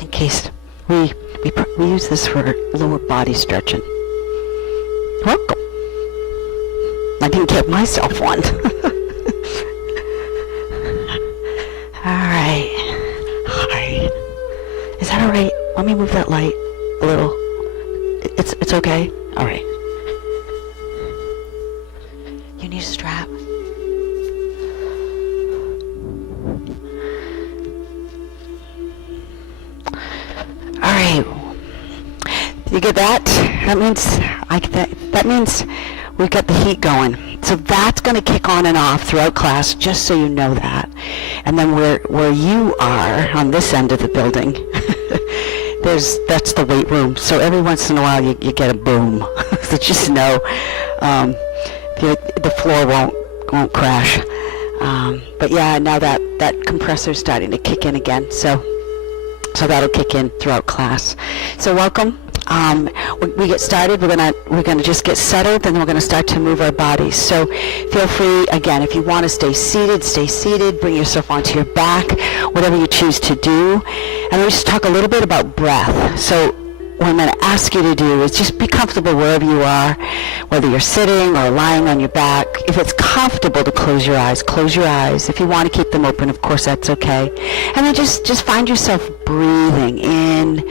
just in case. We use this for lower body stretching. Welcome. I didn't give myself one. All right. Hi. Is that all right? Let me move that light a little. It's okay? All right. You need a strap? All right. You get that? That means we've got the heat going. So that's going to kick on and off throughout class, just so you know that. And then where you are on this end of the building, that's the weight room. So every once in a while you get a boom. So just know the floor won't crash. But yeah, now that compressor's starting to kick in again. So that'll kick in throughout class. So welcome. We get started. We're gonna just get settled, and then we're gonna start to move our bodies. So feel free, again, if you want to stay seated. Bring yourself onto your back, whatever you choose to do. And we just talk a little bit about breath. So what I'm going to ask you to do is just be comfortable wherever you are, whether you're sitting or lying on your back. If it's comfortable to close your eyes, close your eyes. If you want to keep them open, of course, that's okay. And then just find yourself breathing in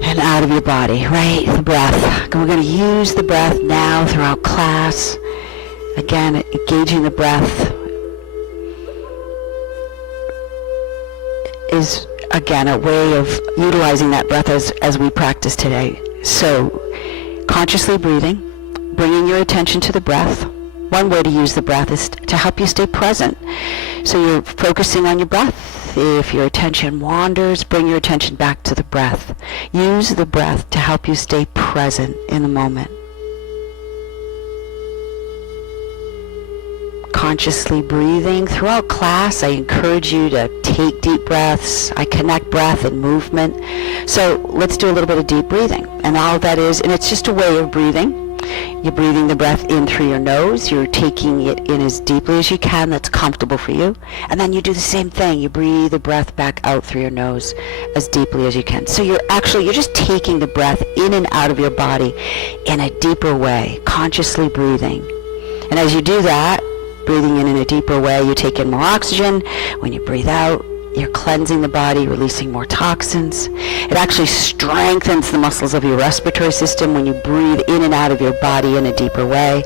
and out of your body, right? The breath. We're going to use the breath now throughout class. Again, engaging the breath is, again, a way of utilizing that breath as we practice today. So, consciously breathing, bringing your attention to the breath. One way to use the breath is to help you stay present. So you're focusing on your breath. If your attention wanders, bring your attention back to the breath. Use the breath to help you stay present in the moment. Consciously breathing. Throughout class, I encourage you to take deep breaths. I connect breath and movement. So let's do a little bit of deep breathing. And all that is, and it's just a way of breathing. You're breathing the breath in through your nose. You're taking it in as deeply as you can. That's comfortable for you. And then you do the same thing. You breathe the breath back out through your nose as deeply as you can. So you're just taking the breath in and out of your body in a deeper way, consciously breathing. And as you do that, breathing in a deeper way, you take in more oxygen. When you breathe out, you're cleansing the body, releasing more toxins. It actually strengthens the muscles of your respiratory system when you breathe in and out of your body in a deeper way.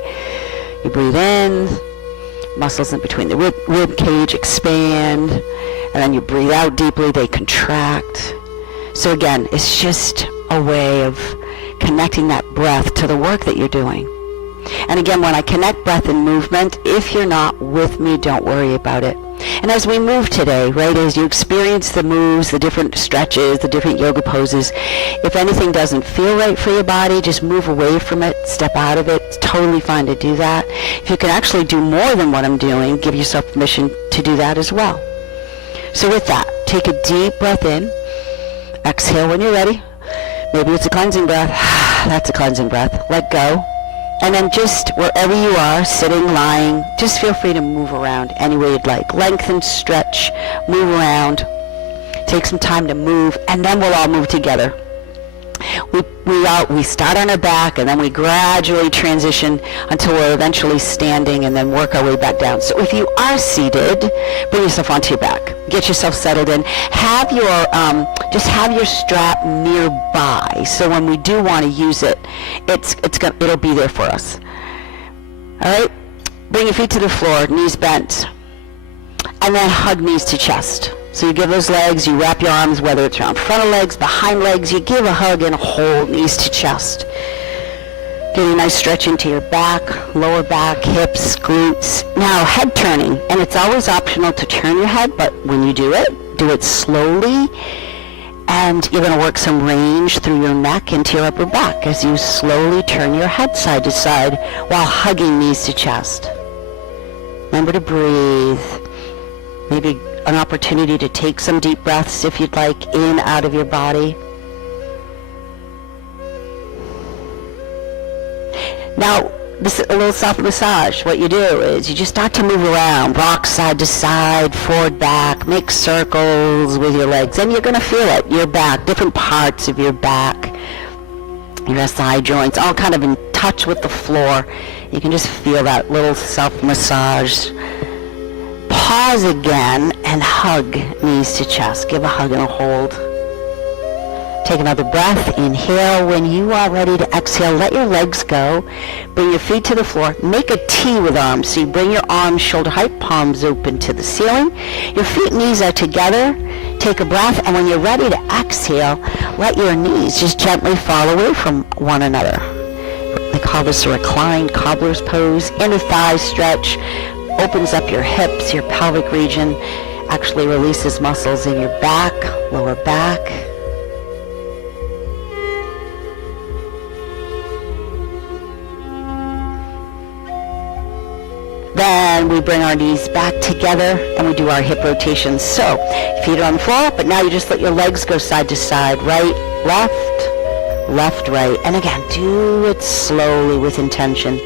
You breathe in, muscles in between the rib cage expand, and then you breathe out deeply, they contract. So again, it's just a way of connecting that breath to the work that you're doing. And again, when I connect breath and movement, if you're not with me, don't worry about it. And as we move today, right, as you experience the moves, the different stretches, the different yoga poses, if anything doesn't feel right for your body, just move away from it, step out of it. It's totally fine to do that. If you can actually do more than what I'm doing, give yourself permission to do that as well. So with that, take a deep breath in. Exhale when you're ready. Maybe it's a cleansing breath. That's a cleansing breath. Let go. And then just wherever you are, sitting, lying, just feel free to move around any way you'd like. Lengthen, stretch, move around. Take some time to move, and then we'll all move together. We start on our back, and then we gradually transition until we're eventually standing, and then work our way back down. So if you are seated, bring yourself onto your back. Get yourself settled in. Have your just have your strap nearby, so when we do want to use it, it'll be there for us. All right. Bring your feet to the floor, knees bent, and then hug knees to chest. So you give those legs, you wrap your arms, whether it's around front of legs, behind legs, you give a hug and hold knees to chest. Getting a nice stretch into your back, lower back, hips, glutes. Now head turning, and it's always optional to turn your head, but when you do it slowly, and you're going to work some range through your neck into your upper back as you slowly turn your head side to side while hugging knees to chest. Remember to breathe. Maybe an opportunity to take some deep breaths if you'd like, in, out of your body. Now, this a little soft massage. What you do is you just start to move around, rock side to side, forward, back, make circles with your legs, and you're going to feel it. Your back, different parts of your back, your SI joints, all kind of in touch with the floor. You can just feel that little self-massage. Pause again and hug knees to chest. Give a hug and a hold. Take another breath. Inhale. When you are ready to exhale, let your legs go. Bring your feet to the floor. Make a T with arms. So you bring your arms shoulder height, palms open to the ceiling. Your feet and knees are together. Take a breath, and when you're ready to exhale, let your knees just gently fall away from one another. They call this a reclined cobbler's pose. Inner thigh stretch. Opens up your hips, your pelvic region. Actually releases muscles in your back, lower back. Then we bring our knees back together and we do our hip rotations. So, feet are on the floor, but now you just let your legs go side to side, right, left, left, right. And again, do it slowly with intention.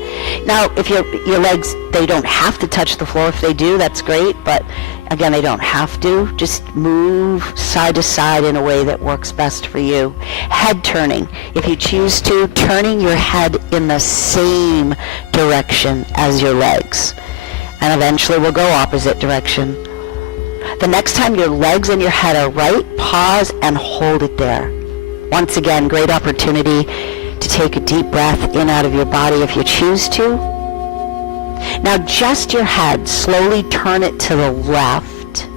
Now, if your legs, they don't have to touch the floor. If they do, that's great, but again, they don't have to. Just move side to side in a way that works best for you. Head turning. If you choose to, turning your head in the same direction as your legs. And eventually we'll go opposite direction. The next time your legs and your head are right, pause and hold it there. Once again, great opportunity to take a deep breath in out of your body if you choose to. Now just your head, slowly turn it to the left,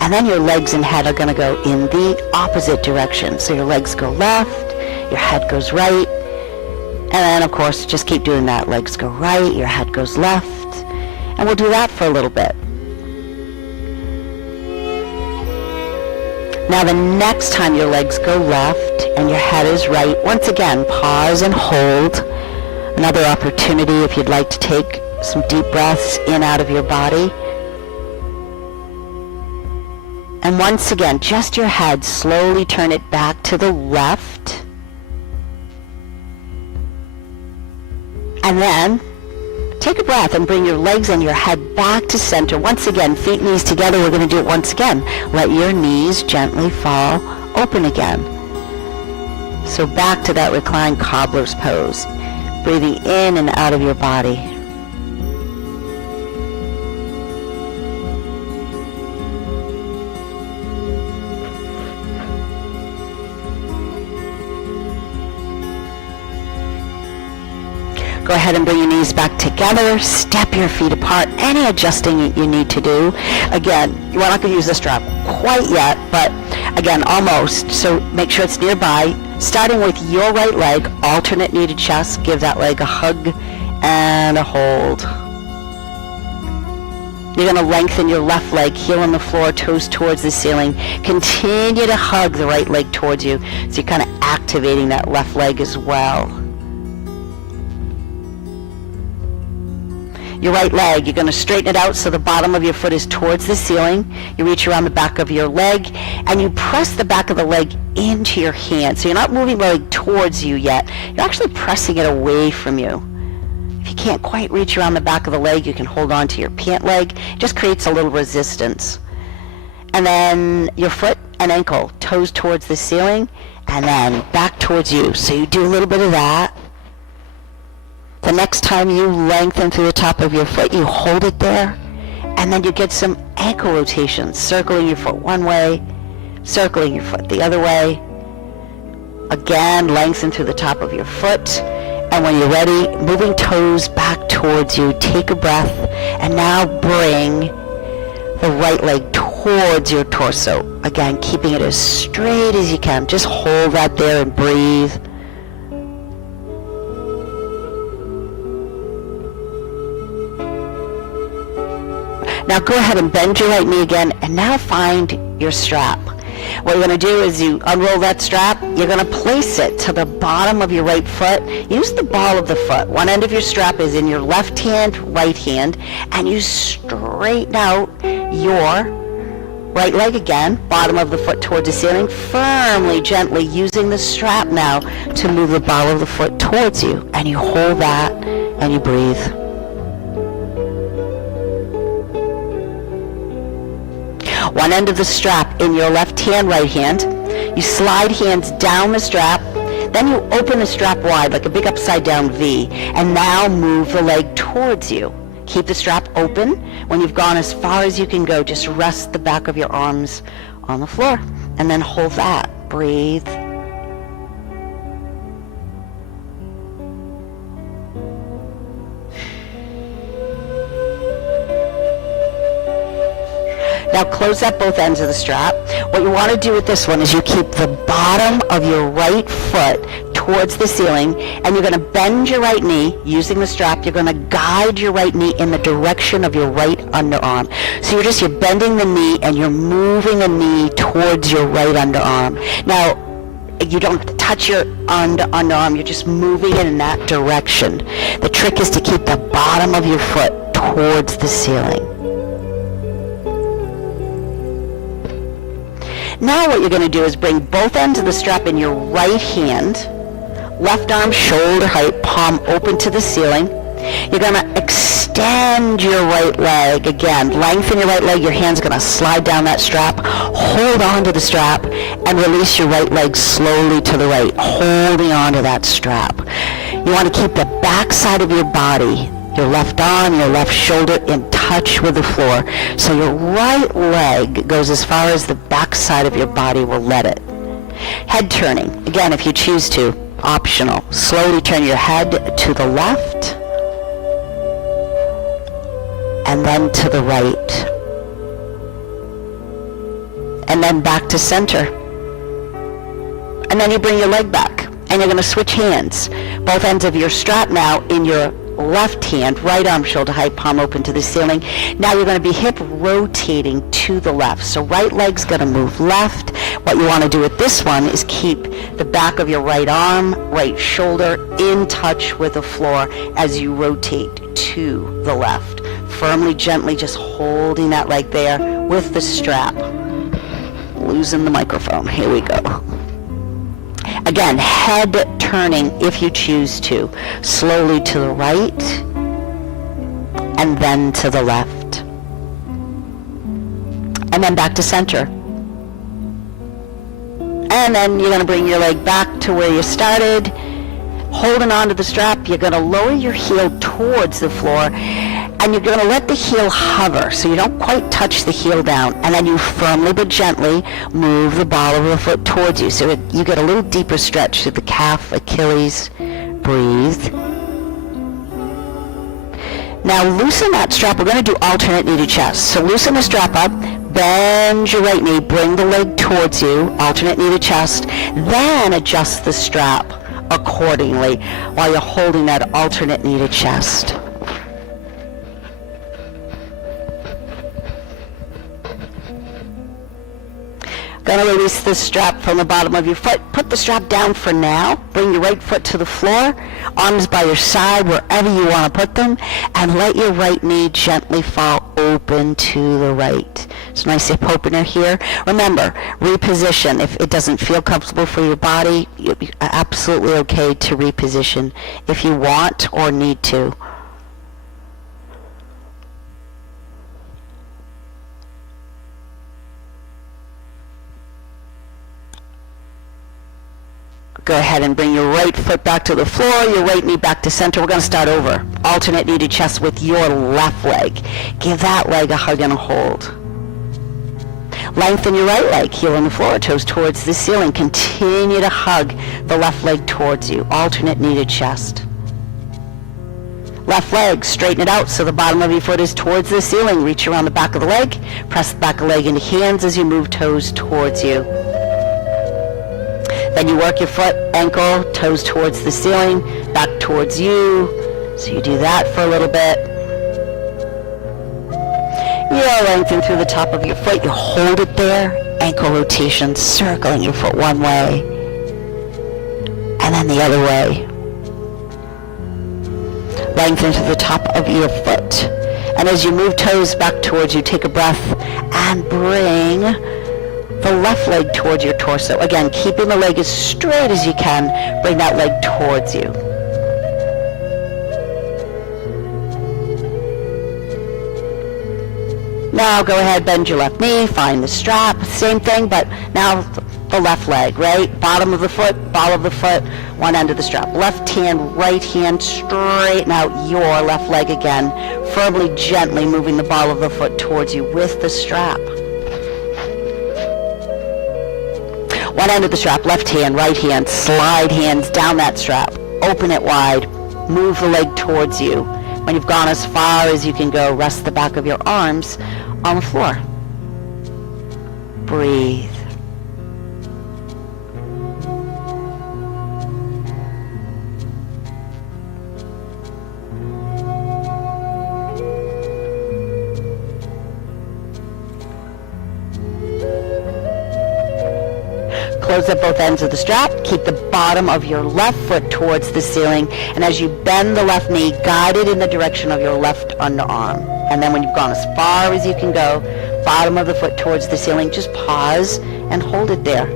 and then your legs and head are going to go in the opposite direction. So your legs go left, your head goes right, and then of course just keep doing that. Legs go right, your head goes left, and we'll do that for a little bit. Now the next time your legs go left and your head is right, once again, pause and hold. Another opportunity if you'd like to take some deep breaths in out of your body. And once again, just your head, slowly turn it back to the left. And then take a breath and bring your legs and your head back to center. Once again, feet, knees together. We're going to do it once again. Let your knees gently fall open again. So back to that reclined cobbler's pose. Breathing in and out of your body. Go ahead and bring your knees back together. Step your feet apart. Any adjusting you need to do. Again, you're not going to use the strap quite yet, but again, almost. So make sure it's nearby. Starting with your right leg, alternate knee to chest. Give that leg a hug and a hold. You're going to lengthen your left leg, heel on the floor, toes towards the ceiling. Continue to hug the right leg towards you. So you're kind of activating that left leg as well. Your right leg, you're going to straighten it out so the bottom of your foot is towards the ceiling. You reach around the back of your leg and you press the back of the leg into your hand. So you're not moving the leg towards you yet. You're actually pressing it away from you. If you can't quite reach around the back of the leg, you can hold on to your pant leg. It just creates a little resistance. And then your foot and ankle, toes towards the ceiling and then back towards you. So you do a little bit of that. The next time you lengthen through the top of your foot, you hold it there, and then you get some ankle rotations, circling your foot one way, circling your foot the other way. Again, lengthen through the top of your foot, and when you're ready, moving toes back towards you, take a breath, and now bring the right leg towards your torso. Again, keeping it as straight as you can. Just hold that there and breathe. Now go ahead and bend your right knee again, and now find your strap. What you're going to do is you unroll that strap. You're going to place it to the bottom of your right foot. Use the ball of the foot. One end of your strap is in your left hand, right hand, and you straighten out your right leg again, bottom of the foot towards the ceiling, firmly, gently using the strap now to move the ball of the foot towards you. And you hold that and you breathe. One end of the strap in your left hand, right hand. You slide hands down the strap. Then you open the strap wide like a big upside down V, and now move the leg towards you. Keep the strap open. When you've gone as far as you can go, just rest the back of your arms on the floor, and then hold that. Breathe. Now close up both ends of the strap. What you want to do with this one is you keep the bottom of your right foot towards the ceiling, and you're going to bend your right knee using the strap. You're going to guide your right knee in the direction of your right underarm. So you're bending the knee and you're moving the knee towards your right underarm. Now, you don't touch your underarm, you're just moving it in that direction. The trick is to keep the bottom of your foot towards the ceiling. Now what you're going to do is bring both ends of the strap in your right hand, left arm shoulder height, palm open to the ceiling. You're going to extend your right leg. Again, lengthen your right leg. Your hand's going to slide down that strap. Hold on to the strap and release your right leg slowly to the right, holding on to that strap. You want to keep the back side of your body, your left arm, your left shoulder in touch with the floor. So your right leg goes as far as the back side of your body will let it. Head turning. Again, if you choose to, optional. Slowly turn your head to the left and then to the right. And then back to center. And then you bring your leg back. And you're going to switch hands. Both ends of your strap now in your left hand, right arm shoulder height, palm open to the ceiling. Now you're going to be hip rotating to the left. So right leg's going to move left. What you want to do with this one is keep the back of your right arm, right shoulder in touch with the floor as you rotate to the left. Firmly, gently, just holding that leg there with the strap. Losing the microphone. Here we go. Again, head turning if you choose to. Slowly to the right and then to the left. And then back to center. And then you're going to bring your leg back to where you started. Holding onto the strap, you're going to lower your heel towards the floor, and you're going to let the heel hover so you don't quite touch the heel down, and then you firmly but gently move the ball of the foot towards you so you get a little deeper stretch through the calf, Achilles. Breathe. Now loosen that strap. We're going to do alternate knee to chest. So loosen the strap up, bend your right knee, bring the leg towards you, alternate knee to chest, then adjust the strap accordingly while you're holding that alternate knee to chest. Going to release the strap from the bottom of your foot. Put the strap down for now. Bring your right foot to the floor, arms by your side, wherever you want to put them, and let your right knee gently fall open to the right. So nice hip opener here. Remember, reposition. If it doesn't feel comfortable for your body, you'll be absolutely okay to reposition if you want or need to. Go ahead and bring your right foot back to the floor, your right knee back to center. We're going to start over. Alternate knee to chest with your left leg. Give that leg a hug and a hold. Lengthen your right leg, heel on the floor, toes towards the ceiling. Continue to hug the left leg towards you. Alternate knee to chest. Left leg, straighten it out so the bottom of your foot is towards the ceiling. Reach around the back of the leg. Press the back of the leg into hands as you move toes towards you. Then you work your foot, ankle, toes towards the ceiling, back towards you. So you do that for a little bit. You lengthen through the top of your foot. You hold it there. Ankle rotation, circling your foot one way. And then the other way. Lengthen to the top of your foot. And as you move toes back towards you, take a breath and bring the left leg towards your torso. Again, keeping the leg as straight as you can. Bring that leg towards you. Now go ahead, bend your left knee, find the strap, same thing, but now the left leg, right? Bottom of the foot, ball of the foot, one end of the strap. Left hand, right hand, straighten out your left leg again, firmly, gently moving the ball of the foot towards you with the strap. One end of the strap, left hand, right hand, slide hands down that strap, open it wide, move the leg towards you. When you've gone as far as you can go, rest the back of your arms on the floor. Breathe. Close up both ends of the strap. Keep the bottom of your left foot towards the ceiling. And as you bend the left knee, guide it in the direction of your left underarm. And then when you've gone as far as you can go, bottom of the foot towards the ceiling, just pause and hold it there.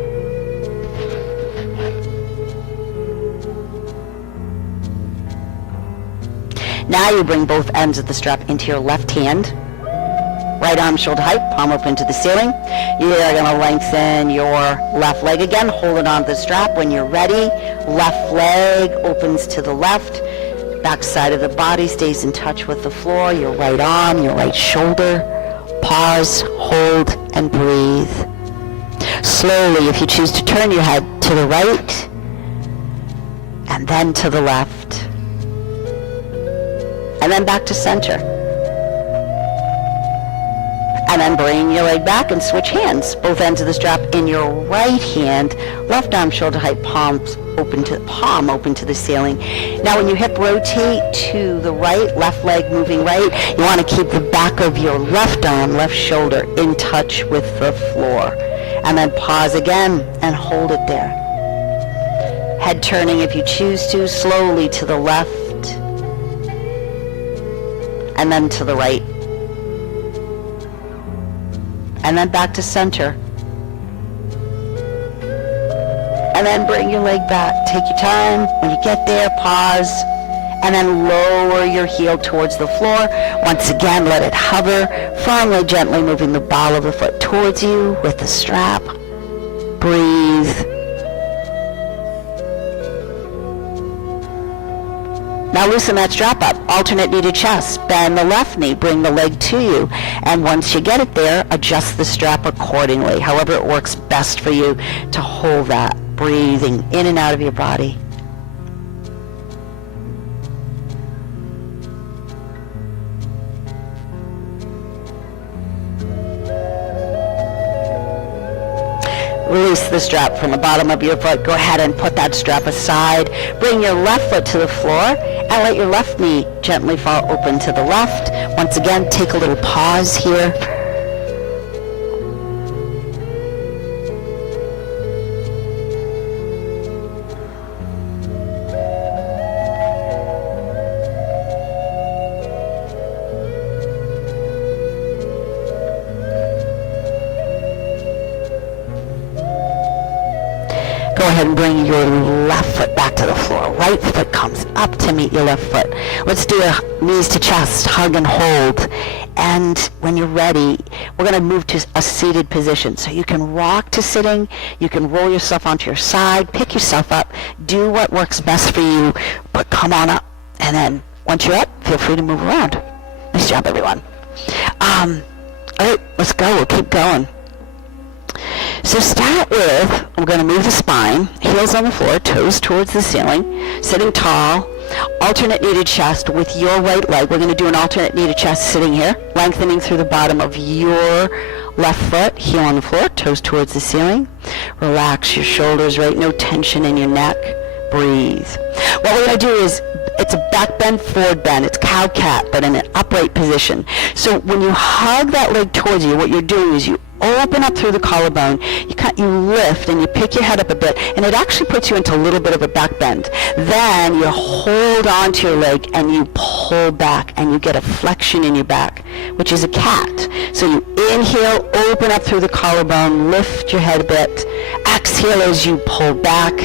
Now you bring both ends of the strap into your left hand. Right arm shoulder height, palm open to the ceiling. You are going to lengthen your left leg again. Hold it onto the strap. When you're ready, left leg opens to the left. Back side of the body stays in touch with the floor. Your right arm, your right shoulder. Pause, hold, and breathe. Slowly, if you choose to turn your head to the right and then to the left. And then back to center. And then bring your leg back and switch hands. Both ends of the strap in your right hand. Left arm shoulder height, palm open to the ceiling. Now when you hip rotate to the right, left leg moving right, you want to keep the back of your left arm, left shoulder in touch with the floor. And then pause again and hold it there. Head turning if you choose to, slowly to the left and then to the right. And then back to center. And then bring your leg back. Take your time. When you get there, pause. And then lower your heel towards the floor. Once again, let it hover. Firmly, gently moving the ball of the foot towards you with the strap. Breathe. Now loosen that strap up. Alternate knee to chest. Bend the left knee. Bring the leg to you. And once you get it there, adjust the strap accordingly. However it works best for you to hold that. Breathing in and out of your body. Release the strap from the bottom of your foot. Go ahead and put that strap aside. Bring your left foot to the floor and let your left knee gently fall open to the left. Once again, take a little pause here. Go ahead and bring your left foot back to the floor. Right foot comes up to meet your left foot. Let's do a knees to chest, hug and hold. And when you're ready, we're going to move to a seated position. So you can rock to sitting, you can roll yourself onto your side, pick yourself up, do what works best for you, but come on up. And then once you're up, feel free to move around. Nice job, everyone. All right, let's go. We'll keep going. So start with, we're going to move the spine, heels on the floor, toes towards the ceiling, sitting tall, alternate knee to chest with your right leg. We're going to do an alternate knee to chest sitting here, lengthening through the bottom of your left foot, heel on the floor, toes towards the ceiling. Relax your shoulders, right? No tension in your neck. Breathe. What we're going to do is, it's a back bend, forward bend. It's cow-cat, but in an upright position. So when you hug that leg towards you, what you're doing is you open up through the collarbone, you lift and you pick your head up a bit, and it actually puts you into a little bit of a back bend. Then you hold onto your leg and you pull back and you get a flexion in your back, which is a cat. So you inhale, open up through the collarbone, lift your head a bit. Exhale as you pull back,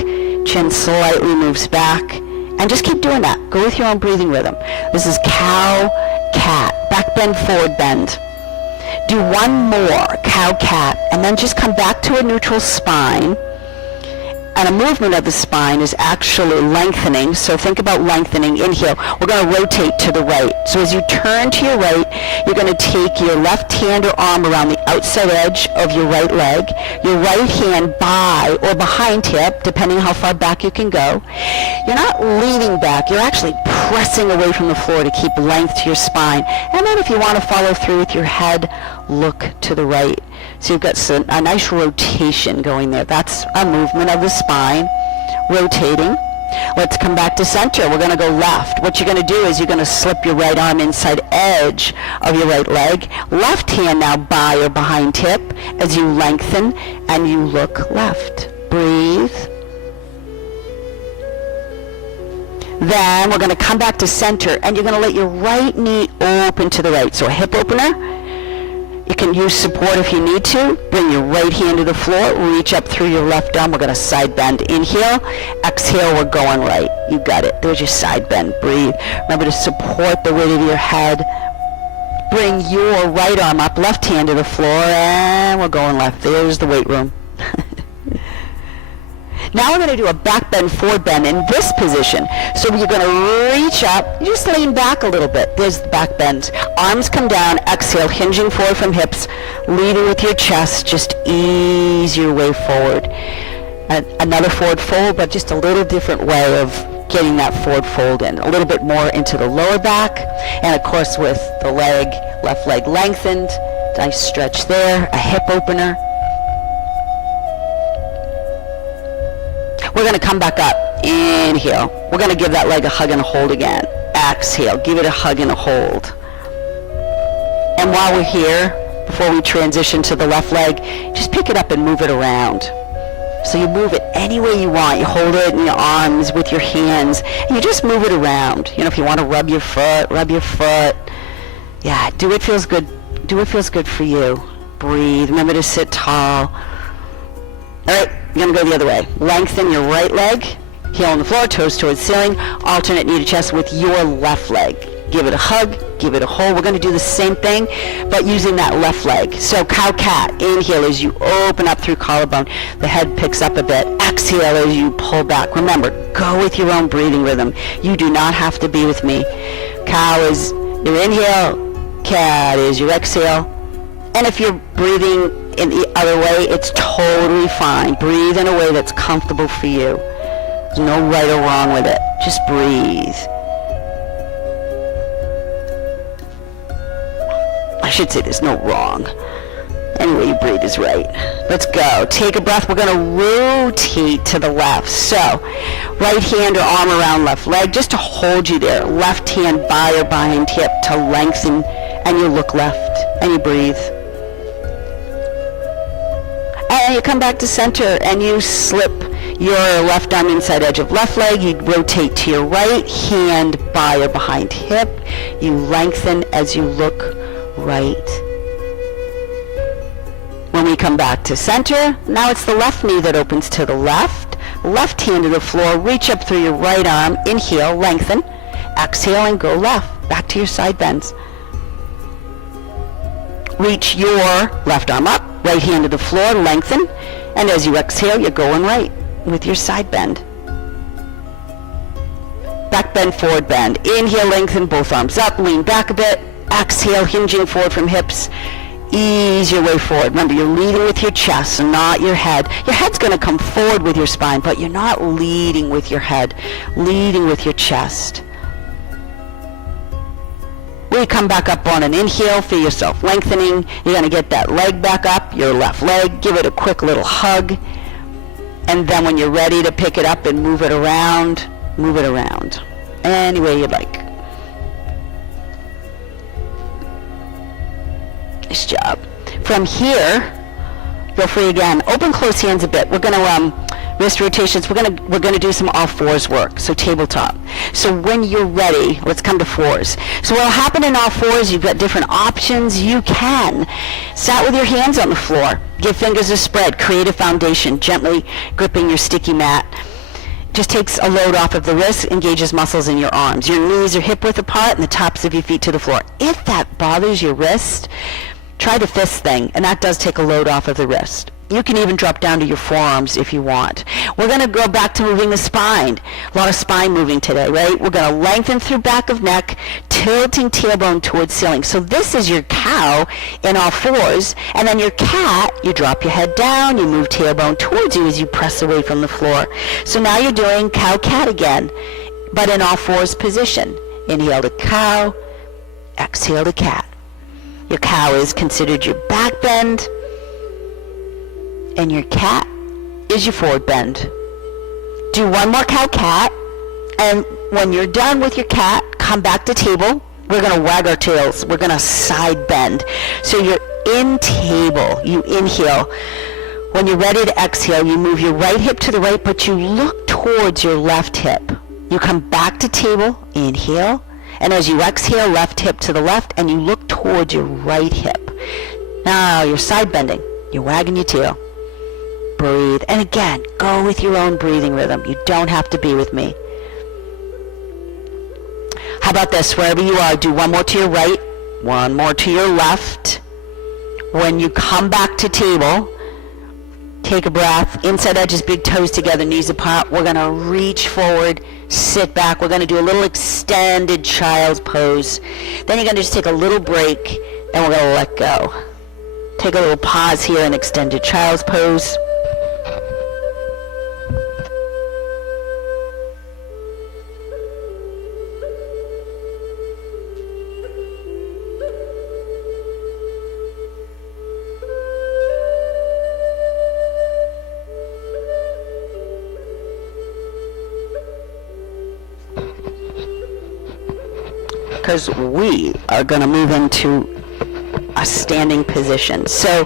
chin slightly moves back, and just keep doing that. Go with your own breathing rhythm. This is cow, cat, back bend, forward bend. Do one more, cow-cat, and then just come back to a neutral spine. And a movement of the spine is actually lengthening. So think about lengthening. Inhale. We're going to rotate to the right. So as you turn to your right, you're going to take your left hand or arm around the outside edge of your right leg, your right hand by or behind hip, depending how far back you can go. You're not leaning back. You're actually pressing away from the floor to keep length to your spine. And then if you want to follow through with your head, look to the right. So you've got a nice rotation going there. That's a movement of the spine, rotating. Let's come back to center. We're going to go left. What you're going to do is you're going to slip your right arm inside edge of your right leg. Left hand now by or behind hip as you lengthen and you look left. Breathe. Then we're going to come back to center and you're going to let your right knee open to the right. So a hip opener. You can use support if you need to. Bring your right hand to the floor. Reach up through your left arm. We're going to side bend. Inhale. Exhale. We're going right. You got it. There's your side bend. Breathe. Remember to support the weight of your head. Bring your right arm up. Left hand to the floor. And we're going left. There's the weight room. Now we're going to do a back bend, forward bend in this position. So you're going to reach up, you just lean back a little bit. There's the back bend. Arms come down, exhale, hinging forward from hips, leading with your chest, just ease your way forward. Another forward fold, but just a little different way of getting that forward fold in. A little bit more into the lower back, and of course with the leg, left leg lengthened, nice stretch there, a hip opener. We're going to come back up. Inhale. We're going to give that leg a hug and a hold again. Exhale. Give it a hug and a hold. And while we're here, before we transition to the left leg, just pick it up and move it around. So you move it any way you want. You hold it in your arms with your hands, and you just move it around. You know, if you want to rub your foot, rub your foot. Yeah, do what feels good. Do what feels good for you. Breathe. Remember to sit tall. All right. You're going to go the other way. Lengthen your right leg, heel on the floor, toes towards ceiling, alternate knee to chest with your left leg. Give it a hug, give it a hold. We're going to do the same thing, but using that left leg. So cow-cat, inhale as you open up through collarbone. The head picks up a bit. Exhale as you pull back. Remember, go with your own breathing rhythm. You do not have to be with me. Cow is your inhale, cat is your exhale. And if you're breathing in the other way, it's totally fine. Breathe in a way that's comfortable for you. There's no right or wrong with it. Just breathe. I should say there's no wrong. Any way you breathe is right. Let's go. Take a breath. We're going to rotate to the left. So, right hand or arm around left leg just to hold you there. Left hand by or behind hip to lengthen, and you look left and you breathe. And you come back to center and you slip your left arm inside edge of left leg. You rotate to your right hand by or behind hip. You lengthen as you look right. When we come back to center, now it's the left knee that opens to the left. Left hand to the floor. Reach up through your right arm. Inhale, lengthen. Exhale and go left. Back to your side bends. Reach your left arm up. Right hand to the floor, lengthen, and as you exhale, you're going right with your side bend. Back bend, forward bend. Inhale, lengthen, both arms up, lean back a bit. Exhale, hinging forward from hips. Ease your way forward. Remember, you're leading with your chest, not your head. Your head's going to come forward with your spine, but you're not leading with your head, leading with your chest. When you come back up on an inhale, feel yourself lengthening. You're going to get that leg back up, your left leg. Give it a quick little hug. And then when you're ready to pick it up and move it around any way you'd like. Nice job. From here, feel free again. Open, close hands a bit. We're going to wrist rotations. We're going to do some all fours work. So tabletop. So when you're ready, let's come to fours. So what'll happen in all fours? You've got different options. You can sat with your hands on the floor. Give fingers a spread. Create a foundation. Gently gripping your sticky mat. Just takes a load off of the wrists, engages muscles in your arms. Your knees are hip width apart and the tops of your feet to the floor. If that bothers your wrist, Try the fist thing, and that does take a load off of the wrist. You can even drop down to your forearms if you want. We're going to go back to moving the spine. A lot of spine moving today, right? We're going to lengthen through back of neck, tilting tailbone towards ceiling. So this is your cow in all fours. And then your cat, you drop your head down, you move tailbone towards you as you press away from the floor. So now you're doing cow-cat again, but in all fours position. Inhale to cow, exhale to cat. Your cow is considered your back bend, and your cat is your forward bend. Do one more cow-cat, and when you're done with your cat, come back to table. We're going to wag our tails. We're going to side bend. So you're in table. You inhale. When you're ready to exhale, you move your right hip to the right, but you look towards your left hip. You come back to table, inhale, and as you exhale, left hip to the left, and you look towards your right hip. Now you're side bending. You're wagging your tail. Breathe. And again, go with your own breathing rhythm. You don't have to be with me. How about this? Wherever you are, do one more to your right, one more to your left. When you come back to table, take a breath. Inside edges, big toes together, knees apart. We're going to reach forward, sit back. We're going to do a little extended child's pose. Then you're going to just take a little break, and we're going to let go. Take a little pause here in extended child's pose. Because we are going to move into a standing position. So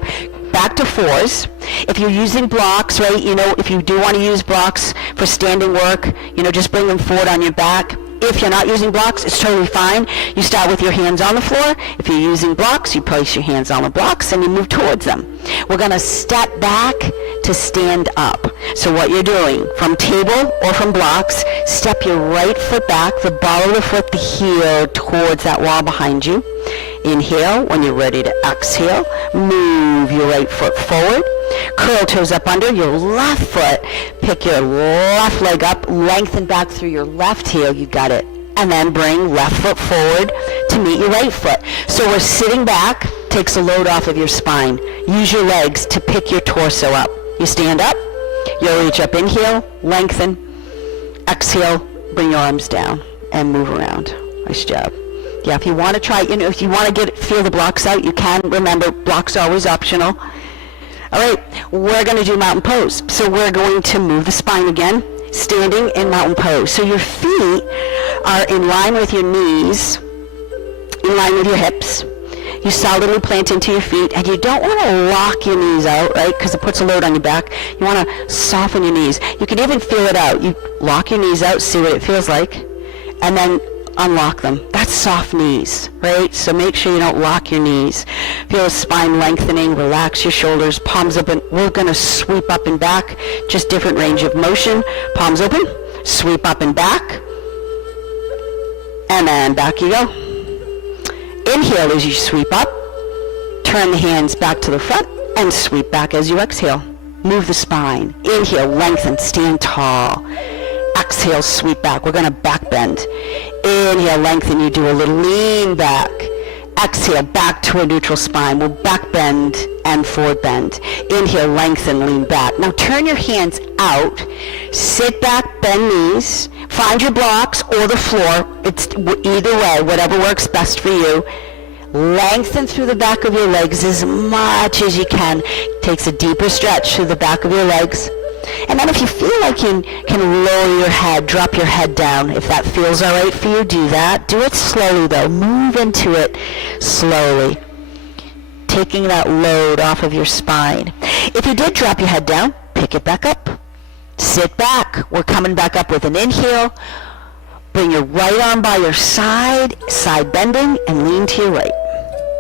back to fours. If you're using blocks, right, if you do want to use blocks for standing work, just bring them forward on your back. If you're not using blocks, it's totally fine. You start with your hands on the floor. If you're using blocks, you place your hands on the blocks and you move towards them. We're going to step back to stand up. So what you're doing, from table or from blocks, step your right foot back, the ball of the foot, the heel, towards that wall behind you. Inhale. When you're ready to exhale, move your right foot forward. Curl toes up under your left foot. Pick your left leg up, lengthen back through your left heel. You got it. And then bring left foot forward to meet your right foot. So we're sitting back, takes a load off of your spine. Use your legs to pick your torso up. You stand up, you'll reach up, inhale, lengthen, exhale, bring your arms down and move around. Nice job. Yeah, if you want to try, if you want to feel the blocks out, you can. Remember, blocks are always optional. All right, we're going to do mountain pose. So we're going to move the spine again, standing in mountain pose. So your feet are in line with your knees, in line with your hips. You solidly plant into your feet, and you don't want to lock your knees out, right, because it puts a load on your back. You want to soften your knees. You can even feel it out. You lock your knees out, see what it feels like, and then unlock them. That's soft knees, right? So make sure you don't lock your knees. Feel the spine lengthening, relax your shoulders, palms open. We're going to sweep up and back, just different range of motion. Palms open, sweep up and back, and then back you go. Inhale as you sweep up, turn the hands back to the front, and sweep back as you exhale. Move the spine. Inhale, lengthen, stand tall. Exhale, sweep back. We're going to back bend. Inhale, lengthen. You do a little lean back. Exhale, back to a neutral spine. We'll back bend and forward bend. Inhale, lengthen, lean back. Now turn your hands out. Sit back, bend knees. Find your blocks or the floor. It's either way, whatever works best for you. Lengthen through the back of your legs as much as you can. Takes a deeper stretch through the back of your legs. And then if you feel like you can lower your head, drop your head down. If that feels all right for you, do that. Do it slowly, though. Move into it slowly, taking that load off of your spine. If you did drop your head down, pick it back up. Sit back. We're coming back up with an inhale. Bring your right arm by your side bending, and lean to your right.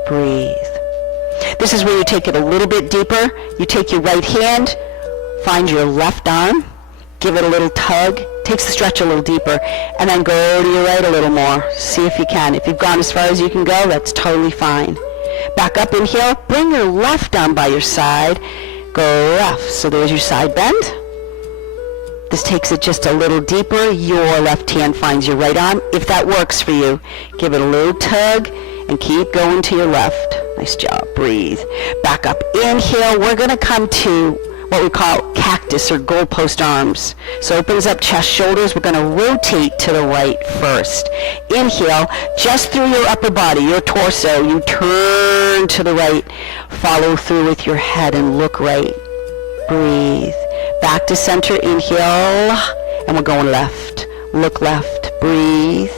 Breathe. This is where you take it a little bit deeper. You take your right hand, find your left arm, give it a little tug, takes the stretch a little deeper, and then go to your right a little more. See if you can. If you've gone as far as you can go, that's totally fine. Back up, inhale, bring your left arm by your side, go left. So there's your side bend. This takes it just a little deeper. Your left hand finds your right arm. If that works for you, give it a little tug and keep going to your left. Nice job. Breathe. Back up. Inhale. We're going to come to what we call cactus or goalpost arms. So opens up chest, shoulders. We're going to rotate to the right first. Inhale. Just through your upper body, your torso, you turn to the right. Follow through with your head and look right. Breathe. Back to center, inhale, and we're going left. Look left, breathe.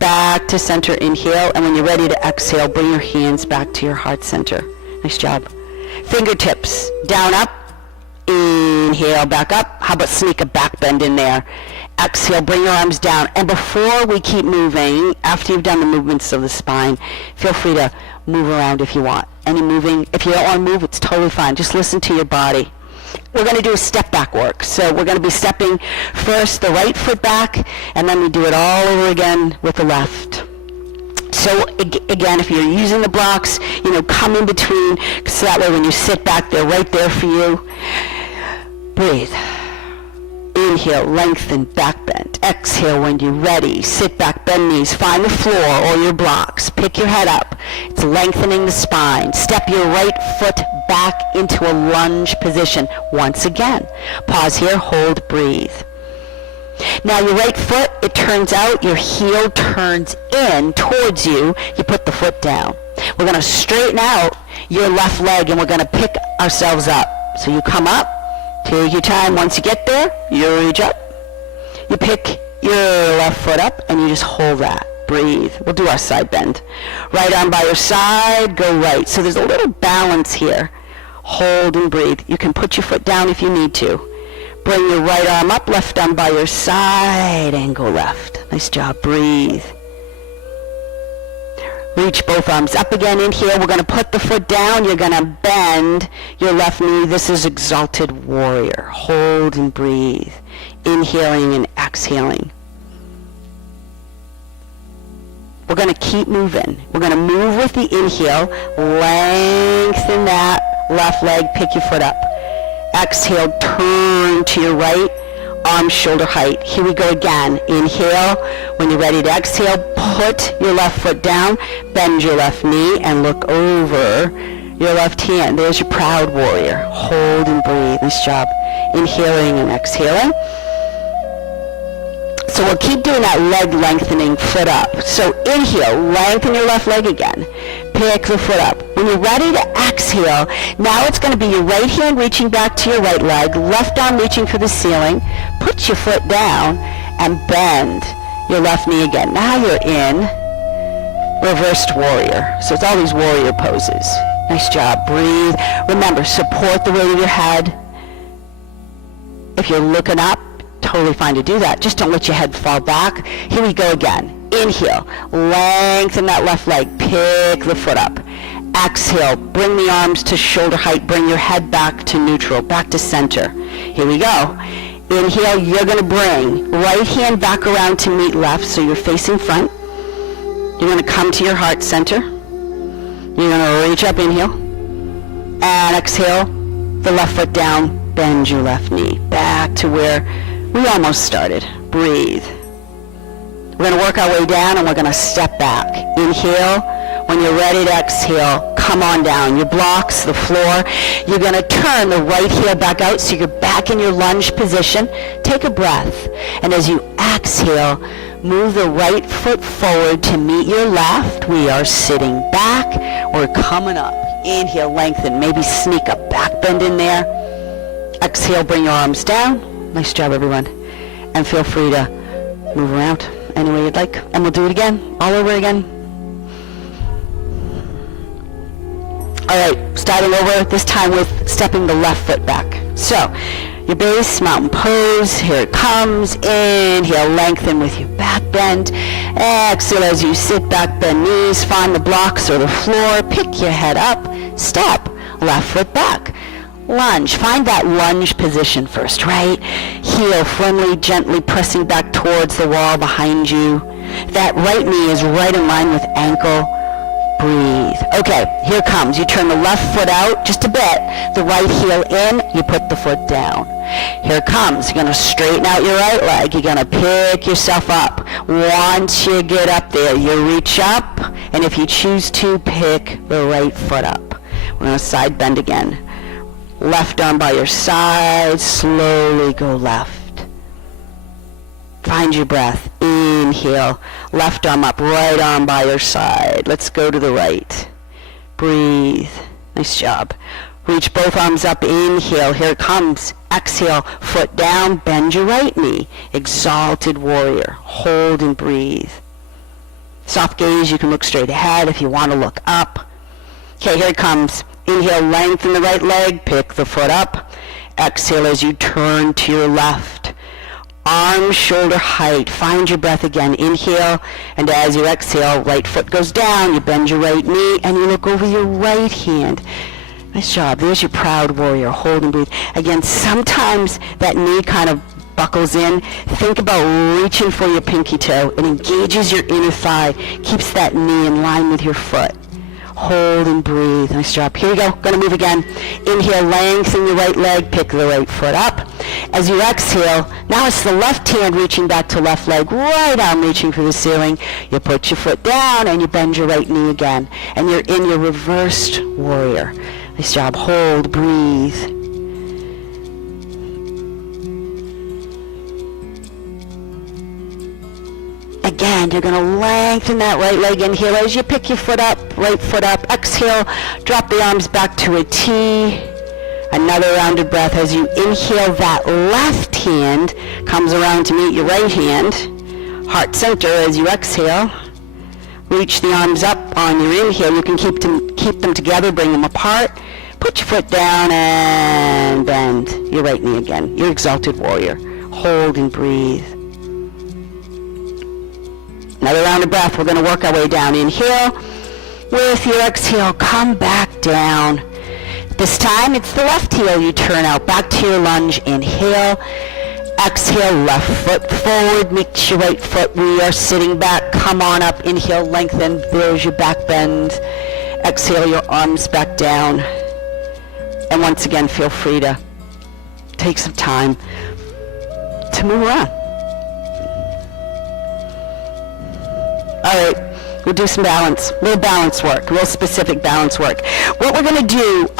Back to center, inhale, and when you're ready to exhale, bring your hands back to your heart center. Nice job. Fingertips, down, up, inhale, back up. How about sneak a back bend in there? Exhale, bring your arms down. And before we keep moving, after you've done the movements of the spine, feel free to move around if you want. Any moving, if you don't want to move, it's totally fine. Just listen to your body. We're going to do a step back work. So we're going to be stepping first the right foot back, and then we do it all over again with the left. So again, if you're using the blocks, come in between, so that way when you sit back, they're right there for you. Breathe. Inhale, lengthen, back bend. Exhale when you're ready. Sit back, bend knees. Find the floor or your blocks. Pick your head up. It's lengthening the spine. Step your right foot back into a lunge position. Once again. Pause here, hold, breathe. Now your right foot, it turns out, your heel turns in towards you. You put the foot down. We're going to straighten out your left leg and we're going to pick ourselves up. So you come up. Take your time. Once you get there, you reach up. You pick your left foot up and you just hold that. Breathe. We'll do our side bend. Right arm by your side, go right. So there's a little balance here. Hold and breathe. You can put your foot down if you need to. Bring your right arm up, left arm by your side, and go left. Nice job. Breathe. Reach both arms up again. Inhale. We're going to put the foot down. You're going to bend your left knee. This is exalted warrior. Hold and breathe. Inhaling and exhaling. We're going to keep moving. We're going to move with the inhale. Lengthen that left leg. Pick your foot up. Exhale. Turn to your right. Arms shoulder height. Here we go again. Inhale. When you're ready to exhale, put your left foot down, bend your left knee, and look over your left hand. There's your proud warrior. Hold and breathe. Nice job. Inhaling and exhaling. So we'll keep doing that leg lengthening, foot up. So inhale, lengthen your left leg again. Pick the foot up. When you're ready to exhale, now it's going to be your right hand reaching back to your right leg, left arm reaching for the ceiling. Put your foot down and bend your left knee again. Now you're in reversed warrior. So it's all these warrior poses. Nice job. Breathe. Remember, support the weight of your head. If you're looking up, totally fine to do that. Just don't let your head fall back. Here we go again. Inhale. Lengthen that left leg. Pick the foot up. Exhale. Bring the arms to shoulder height. Bring your head back to neutral. Back to center. Here we go. Inhale. You're going to bring right hand back around to meet left, so you're facing front. You're going to come to your heart center. You're going to reach up. Inhale. And exhale. The left foot down. Bend your left knee. Back to where we almost started. Breathe. We're going to work our way down and we're going to step back. Inhale. When you're ready to exhale, come on down. Your blocks, the floor. You're going to turn the right heel back out so you're back in your lunge position. Take a breath. And as you exhale, move the right foot forward to meet your left. We are sitting back. We're coming up. Inhale, lengthen. Maybe sneak a back bend in there. Exhale, bring your arms down. Nice job, everyone. And feel free to move around any way you'd like. And we'll do it again, all over again. All right, starting over, this time with stepping the left foot back. So, your base, mountain pose, here it comes. Inhale, lengthen with your back bend. Exhale as you sit back, bend knees, find the blocks or the floor, pick your head up, step, left foot back. Lunge. Find that lunge position first, right? Heel firmly, gently pressing back towards the wall behind you. That right knee is right in line with ankle. breathe. Okay, here it comes. You turn the left foot out just a bit, the right heel in, you put the foot down. Here it comes. You're going to straighten out your right leg. You're going to pick yourself up. Once you get up there, you reach up, and if you choose to, pick the right foot up. We're going to side bend again. Left arm by your side, slowly go left. Find your breath. Inhale, left arm up, right arm by your side. Let's go to the right. Breathe. Nice job. Reach both arms up. Inhale, here it comes. Exhale, foot down, bend your right knee. Exalted warrior. Hold and breathe. Soft gaze, you can look straight ahead if you want to look up. Okay, here it comes. Inhale, lengthen the right leg, pick the foot up. Exhale as you turn to your left. Arm, shoulder height. Find your breath again. Inhale, and as you exhale, right foot goes down. You bend your right knee, and you look over your right hand. Nice job. There's your proud warrior. Hold and breathe. Again, sometimes that knee kind of buckles in. Think about reaching for your pinky toe. It engages your inner thigh, keeps that knee in line with your foot. Hold and breathe. Nice job. Here we go. Going to move again. Inhale, lengthen your right leg, pick the right foot up. As you exhale, now it's the left hand reaching back to left leg, right arm reaching for the ceiling. You put your foot down and you bend your right knee again. And you're in your reversed warrior. Nice job. Hold, breathe. Again, you're going to lengthen that right leg. Inhale as you pick your foot up, right foot up. Exhale, drop the arms back to a T. Another rounded breath as you inhale. That left hand comes around to meet your right hand. Heart center as you exhale. Reach the arms up on your inhale. You can keep them together, bring them apart. Put your foot down and bend your right knee again. Your exalted warrior. Hold and breathe. Another round of breath. We're going to work our way down. Inhale. With your exhale, come back down. This time, it's the left heel you turn out. Back to your lunge. Inhale. Exhale, left foot forward. Meet your right foot. We are sitting back. Come on up. Inhale, lengthen. There's your back bend. Exhale, your arms back down. And once again, feel free to take some time to move around. All right, we'll do some balance, real balance work, real specific balance work. What we're going to do,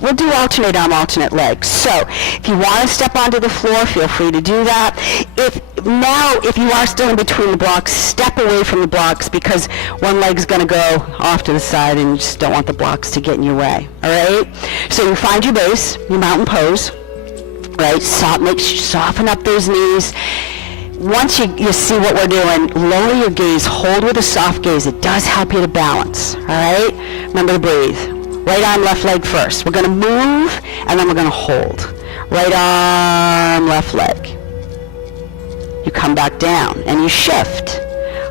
we'll do alternate arm, alternate leg. So if you want to step onto the floor, feel free to do that. If you are still in between the blocks, step away from the blocks because one leg's going to go off to the side and you just don't want the blocks to get in your way. All right? So you find your base, your mountain pose, right? Soften up those knees. Once you see what we're doing, lower your gaze, hold with a soft gaze. It does help you to balance, all right? Remember to breathe. Right arm, left leg first. We're going to move, and then we're going to hold. Right arm, left leg. You come back down, and you shift.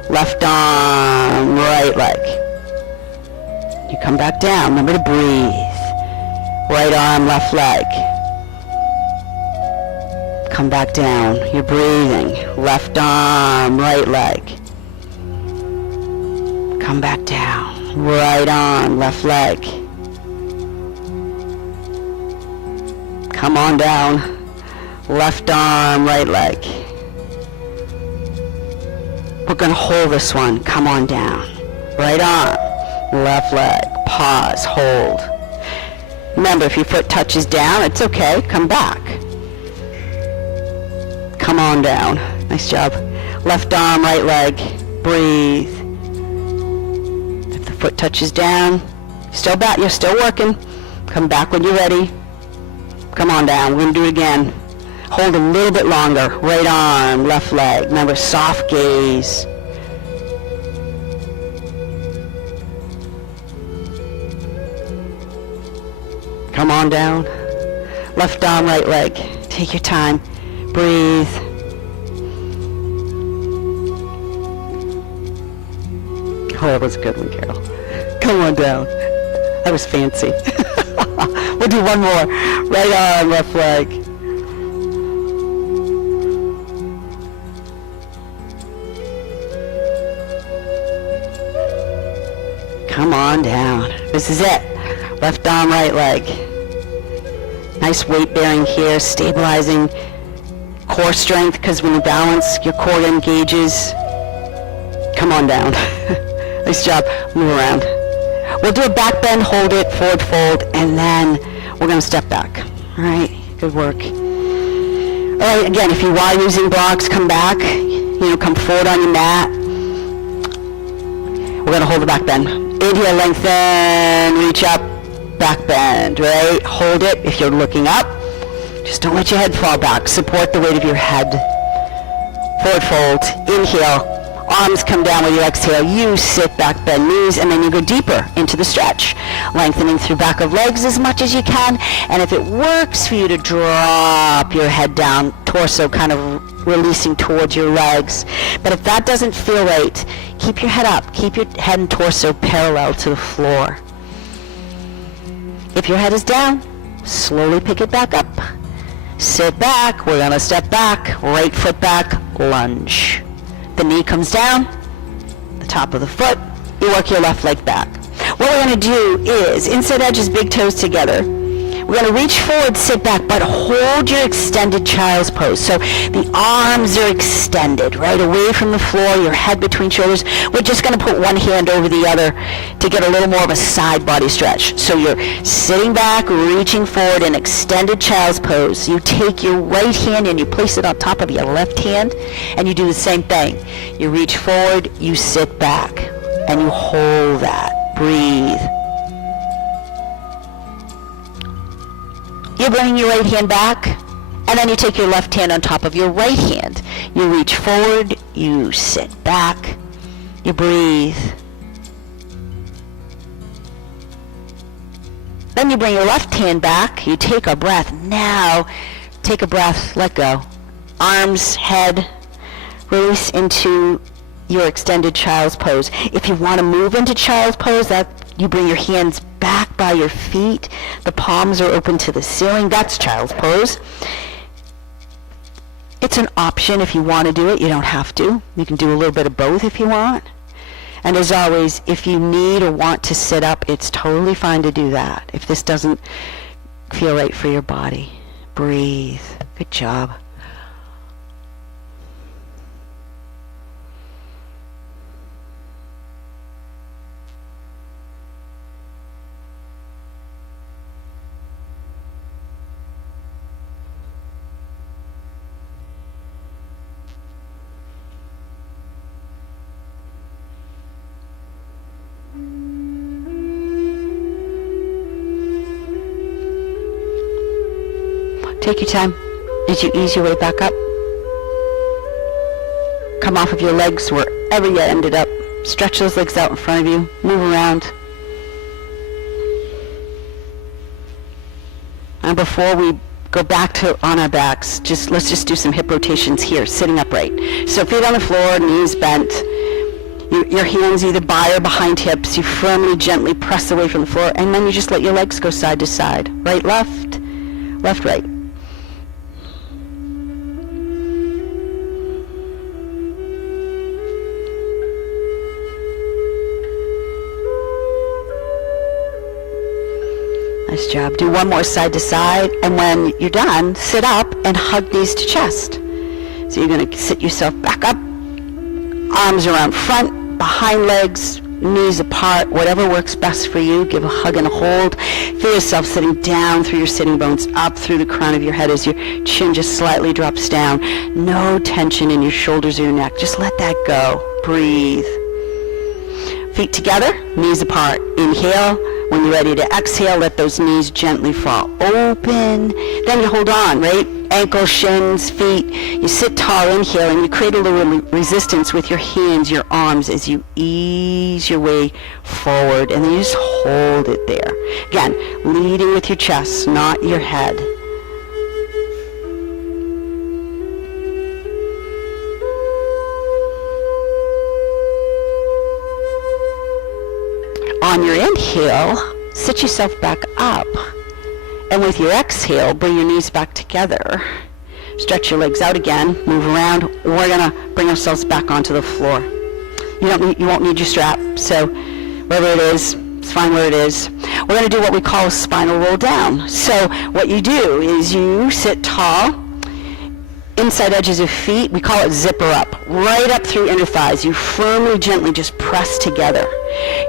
Left arm, right leg. You come back down. Remember to breathe. Right arm, left leg. Come back down. You're breathing. Left arm, right leg. Come back down. Right arm, left leg. Come on down. Left arm, right leg. We're going to hold this one. Come on down. Right arm, left leg. Pause. Hold. Remember, if your foot touches down, it's okay. Come back. Come on down. Nice job. Left arm, right leg. Breathe. If the foot touches down, still back. You're still working. Come back when you're ready. Come on down. We're going to do it again. Hold a little bit longer. Right arm, left leg. Remember, soft gaze. Come on down. Left arm, right leg. Take your time. Breathe. Oh, that was a good one, Carol. Come on down. That was fancy. We'll do one more. Right arm, left leg. Come on down. This is it. Left arm, right leg. Nice weight bearing here, stabilizing core strength, because when you balance, your core engages. Come on down. Nice job. Move around. We'll do a back bend, hold it, forward fold, and then we're going to step back. All right, good work. All right, again, if you are using blocks, come back. Come forward on your mat. We're going to hold the back bend. Inhale, lengthen, reach up, back bend, right? Hold it if you're looking up. Just don't let your head fall back. Support the weight of your head. Forward fold, inhale, arms come down with your exhale. You sit back, bend knees, and then you go deeper into the stretch. Lengthening through back of legs as much as you can. And if it works for you to drop your head down, torso kind of releasing towards your legs. But if that doesn't feel right, keep your head up. Keep your head and torso parallel to the floor. If your head is down, slowly pick it back up. Sit back. We're going to step back. Right foot back. Lunge. The knee comes down. The top of the foot. You work your left leg back. What we're going to do is inside edges, big toes together. We're going to reach forward, sit back, but hold your extended child's pose. So the arms are extended, right away from the floor, your head between shoulders. We're just going to put one hand over the other to get a little more of a side body stretch. So you're sitting back, reaching forward in extended child's pose. You take your right hand and you place it on top of your left hand, and you do the same thing. You reach forward, you sit back, and you hold that. Breathe. You bring your right hand back, and then you take your left hand on top of your right hand. You reach forward, you sit back, you breathe. Then you bring your left hand back, you take a breath. Now, take a breath, let go. Arms, head, release into your extended child's pose. If you want to move into child's pose, that you bring your hands back by your feet. The palms are open to the ceiling. That's child's pose. It's an option if you want to do it. You don't have to. You can do a little bit of both if you want. And as always, if you need or want to sit up, it's totally fine to do that. If this doesn't feel right for your body, breathe. Good job. Take your time as you ease your way back up. Come off of your legs wherever you ended up. Stretch those legs out in front of you. Move around. And before we go back to on our backs, let's just do some hip rotations here, sitting upright. So feet on the floor, knees bent. Your hands either by or behind hips. You firmly, gently press away from the floor, and then you just let your legs go side to side. Right, left, left, right. Nice job. Do one more side to side, and when you're done, sit up and hug knees to chest. So you're going to sit yourself back up, arms around front, behind legs, knees apart, whatever works best for you. Give a hug and a hold. Feel yourself sitting down through your sitting bones, up through the crown of your head as your chin just slightly drops down. No tension in your shoulders or your neck. Just let that go. Breathe. Feet together, knees apart. Inhale. When you're ready to exhale, let those knees gently fall open. Then you hold on, right? Ankles, shins, feet. You sit tall, inhale, and you create a little resistance with your hands, your arms, as you ease your way forward. And then you just hold it there. Again, leading with your chest, not your head. On your inhale, sit yourself back up. And with your exhale, bring your knees back together. Stretch your legs out again, move around. We're going to bring ourselves back onto the floor. You won't need your strap, so we're whether it is, it's fine where it is. We're going to do what we call a spinal roll down. So what you do is you sit tall, inside edges of feet, we call it zipper up, right up through inner thighs. You firmly, gently just press together.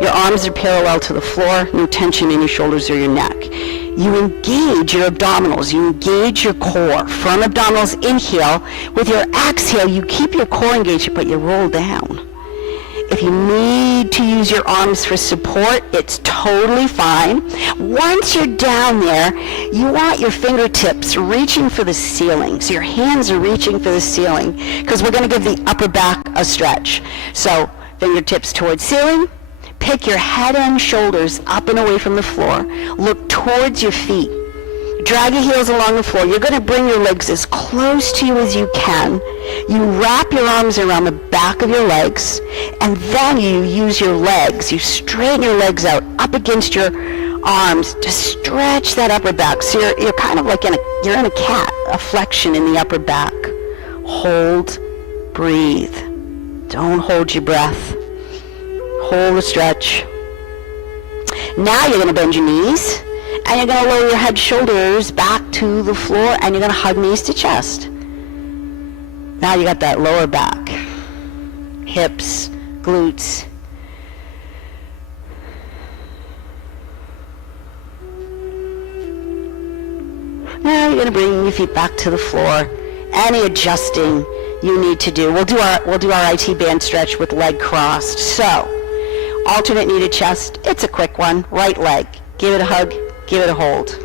Your arms are parallel to the floor, no tension in your shoulders or your neck. You engage your abdominals, you engage your core. Firm abdominals, inhale. With your exhale, you keep your core engaged, but you roll down. If you need to use your arms for support, it's totally fine. Once you're down there, you want your fingertips reaching for the ceiling. So your hands are reaching for the ceiling because we're going to give the upper back a stretch. So fingertips towards ceiling. Pick your head and shoulders up and away from the floor. Look towards your feet. Drag your heels along the floor. You're going to bring your legs as close to you as you can. You wrap your arms around the back of your legs, and then you use your legs. You straighten your legs out up against your arms to stretch that upper back. So you're kind of like you're in a cat, a flexion in the upper back. Hold, breathe. Don't hold your breath. Hold the stretch. Now you're going to bend your knees. And you're going to lower your head, shoulders back to the floor, and you're going to hug knees to chest. Now you got that lower back, hips, glutes. Now you're going to bring your feet back to the floor. Any adjusting you need to do. We'll do our IT band stretch with leg crossed. So, alternate knee to chest. It's a quick one. Right leg. Give it a hug. Give it a hold.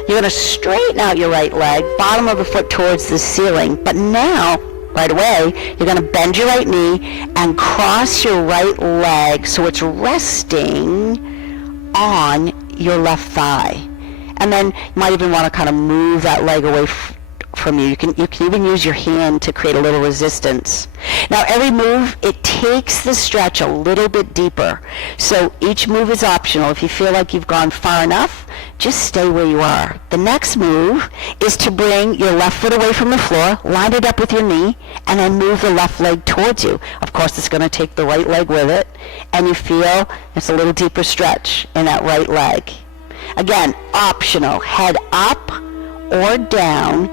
You're going to straighten out your right leg, bottom of the foot towards the ceiling. But now, right away, you're going to bend your right knee and cross your right leg so it's resting on your left thigh. And then you might even want to kind of move that leg away from you. You can even use your hand to create a little resistance. Now every move, it takes the stretch a little bit deeper. So each move is optional. If you feel like you've gone far enough, just stay where you are. The next move is to bring your left foot away from the floor, line it up with your knee, and then move the left leg towards you. Of course, it's going to take the right leg with it, and you feel it's a little deeper stretch in that right leg. Again, optional. Head up or down.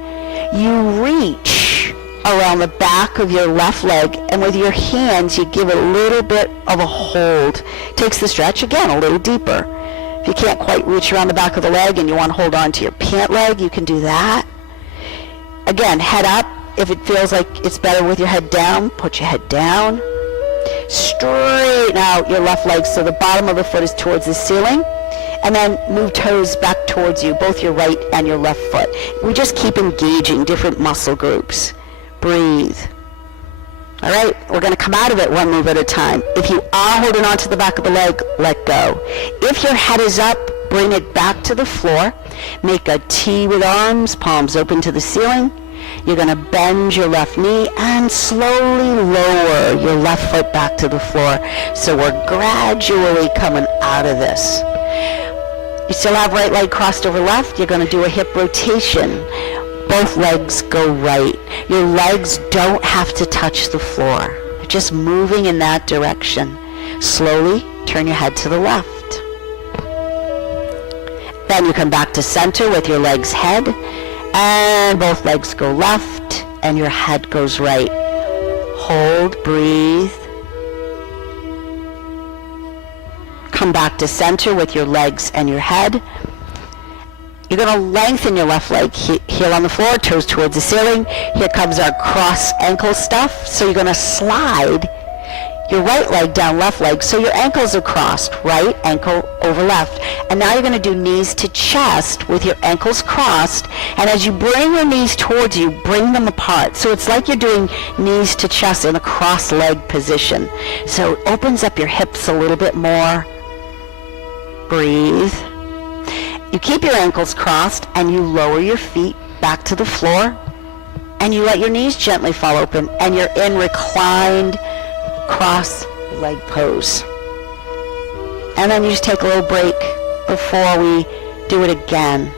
You reach around the back of your left leg, and with your hands you give it a little bit of a hold. Takes the stretch again a little deeper. If you can't quite reach around the back of the leg and you want to hold on to your pant leg, you can do that. Again, head up. If it feels like it's better with your head down, put your head down. Straighten out your left leg so the bottom of the foot is towards the ceiling. And then move toes back towards you, both your right and your left foot. We just keep engaging different muscle groups. Breathe. All right, we're going to come out of it one move at a time. If you are holding on to the back of the leg, let go. If your head is up, bring it back to the floor. Make a T with arms, palms open to the ceiling. You're going to bend your left knee and slowly lower your left foot back to the floor. So we're gradually coming out of this. You still have right leg crossed over left. You're going to do a hip rotation. Both legs go right. Your legs don't have to touch the floor. They're just moving in that direction. Slowly turn your head to the left. Then you come back to center with your legs head, and both legs go left, and your head goes right. Hold, breathe. Come back to center with your legs and your head. You're going to lengthen your left leg, heel on the floor, toes towards the ceiling. Here comes our cross ankle stuff. So you're going to slide your right leg down left leg so your ankles are crossed, right ankle over left. And now you're going to do knees to chest with your ankles crossed. And as you bring your knees towards you, bring them apart. So it's like you're doing knees to chest in a cross leg position. So it opens up your hips a little bit more. Breathe. You keep your ankles crossed and you lower your feet back to the floor and you let your knees gently fall open and you're in reclined cross leg pose. And then you just take a little break before we do it again.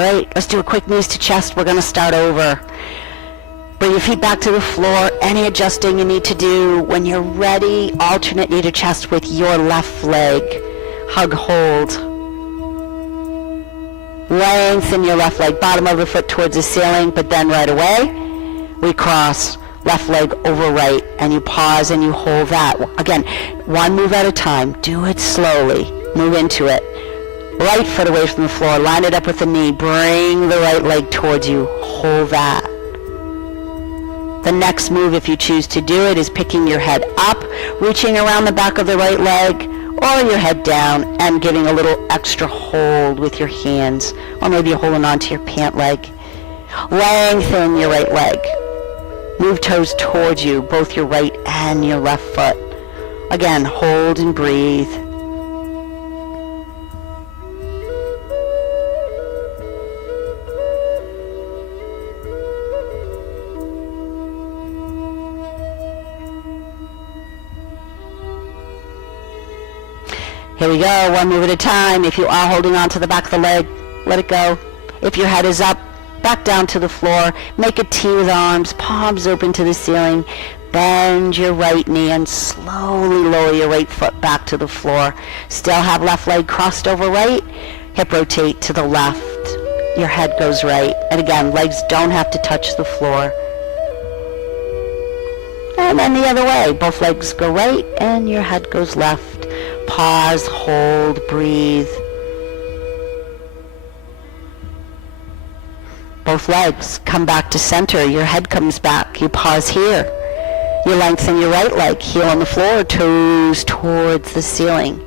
All right, let's do a quick knees to chest. We're going to start over. Bring your feet back to the floor. Any adjusting you need to do. When you're ready, alternate knee to chest with your left leg. Hug, hold. Lengthen your left leg, bottom of the foot towards the ceiling, but then right away, we cross left leg over right, and you pause and you hold that. Again, one move at a time. Do it slowly. Move into it. Right foot away from the floor. Line it up with the knee. Bring the right leg towards you. Hold that. The next move, if you choose to do it, is picking your head up, reaching around the back of the right leg, or your head down, and giving a little extra hold with your hands, or maybe you're holding on to your pant leg. Lengthen your right leg. Move toes towards you, both your right and your left foot. Again, hold and breathe. Here we go, one move at a time. If you are holding on to the back of the leg, let it go. If your head is up, back down to the floor. Make a T with arms, palms open to the ceiling. Bend your right knee and slowly lower your right foot back to the floor. Still have left leg crossed over right. Hip rotate to the left. Your head goes right. And again, legs don't have to touch the floor. And then the other way. Both legs go right and your head goes left. Pause, hold, breathe. Both legs come back to center. Your head comes back. You pause here. You lengthen your right leg. Heel on the floor, toes towards the ceiling.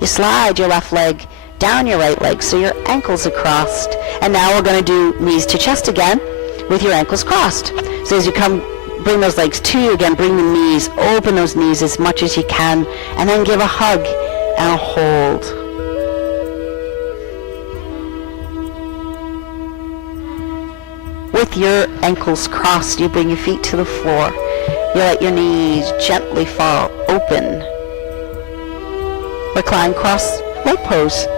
You slide your left leg down your right leg so your ankles are crossed. And now we're going to do knees to chest again with your ankles crossed. So as you come, bring those legs to you again, bring the knees, open those knees as much as you can, and then give a hug and a hold. With your ankles crossed, you bring your feet to the floor. You let your knees gently fall open. Recline cross leg pose.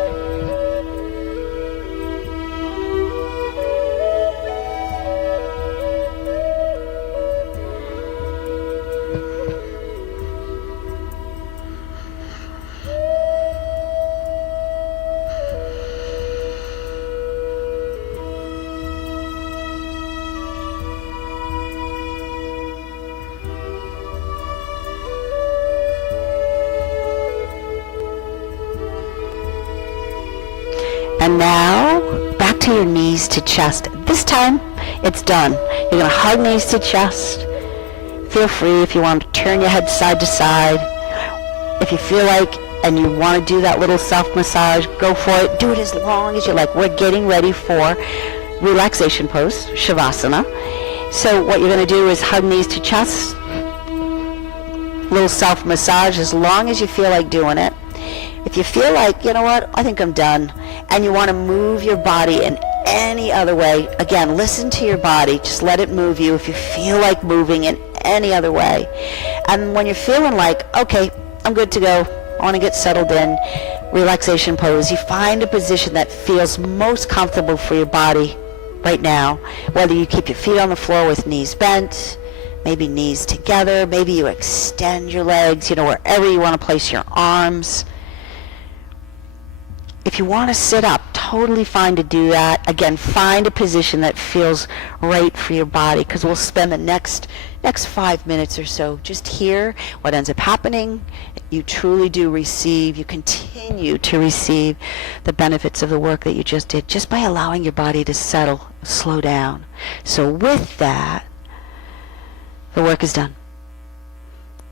And now, back to your knees to chest. This time, it's done. You're going to hug knees to chest. Feel free if you want to turn your head side to side. If you feel like and you want to do that little self-massage, go for it. Do it as long as you like. We're getting ready for relaxation pose, Shavasana. So what you're going to do is hug knees to chest. Little self-massage as long as you feel like doing it. If you feel like, you know what, I think I'm done, and you want to move your body in any other way, again, listen to your body. Just let it move you if you feel like moving in any other way. And when you're feeling like, okay, I'm good to go, I want to get settled in, relaxation pose, you find a position that feels most comfortable for your body right now, whether you keep your feet on the floor with knees bent, maybe knees together, maybe you extend your legs, wherever you want to place your arms. If you want to sit up, totally fine to do that. Again, find a position that feels right for your body, because we'll spend the next 5 minutes or so just here. What ends up happening, you truly do receive, you continue to receive the benefits of the work that you just did, just by allowing your body to settle, slow down. So with that, the work is done.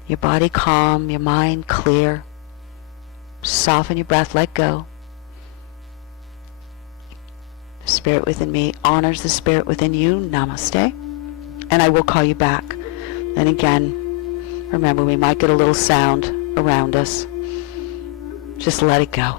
Your body calm, your mind clear. Soften your breath, let go. The spirit within me honors the spirit within you. Namaste. And I will call you back. And again, remember, we might get a little sound around us. Just let it go.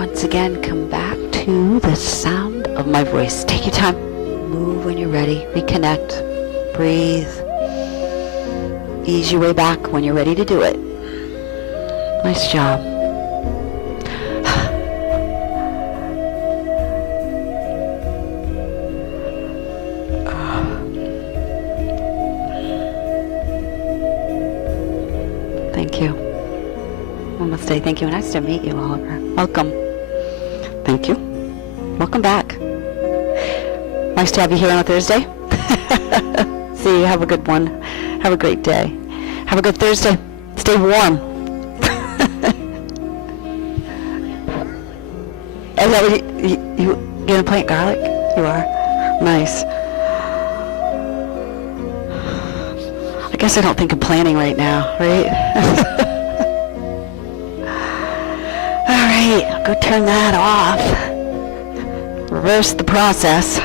Once again, come back to the sound of my voice. Take your time. Move when you're ready. Reconnect. Breathe. Ease your way back when you're ready to do it. Nice job. Thank you. Namaste. Thank you. Nice to meet you, Oliver. Welcome. Thank you. Welcome back. Nice to have you here on a Thursday. See you. Have a good one. Have a great day. Have a good Thursday. Stay warm. Is that what you gonna plant garlic? You are? Nice. I guess I don't think of planting right now, right? All right, I'll go turn that off. Reverse the process.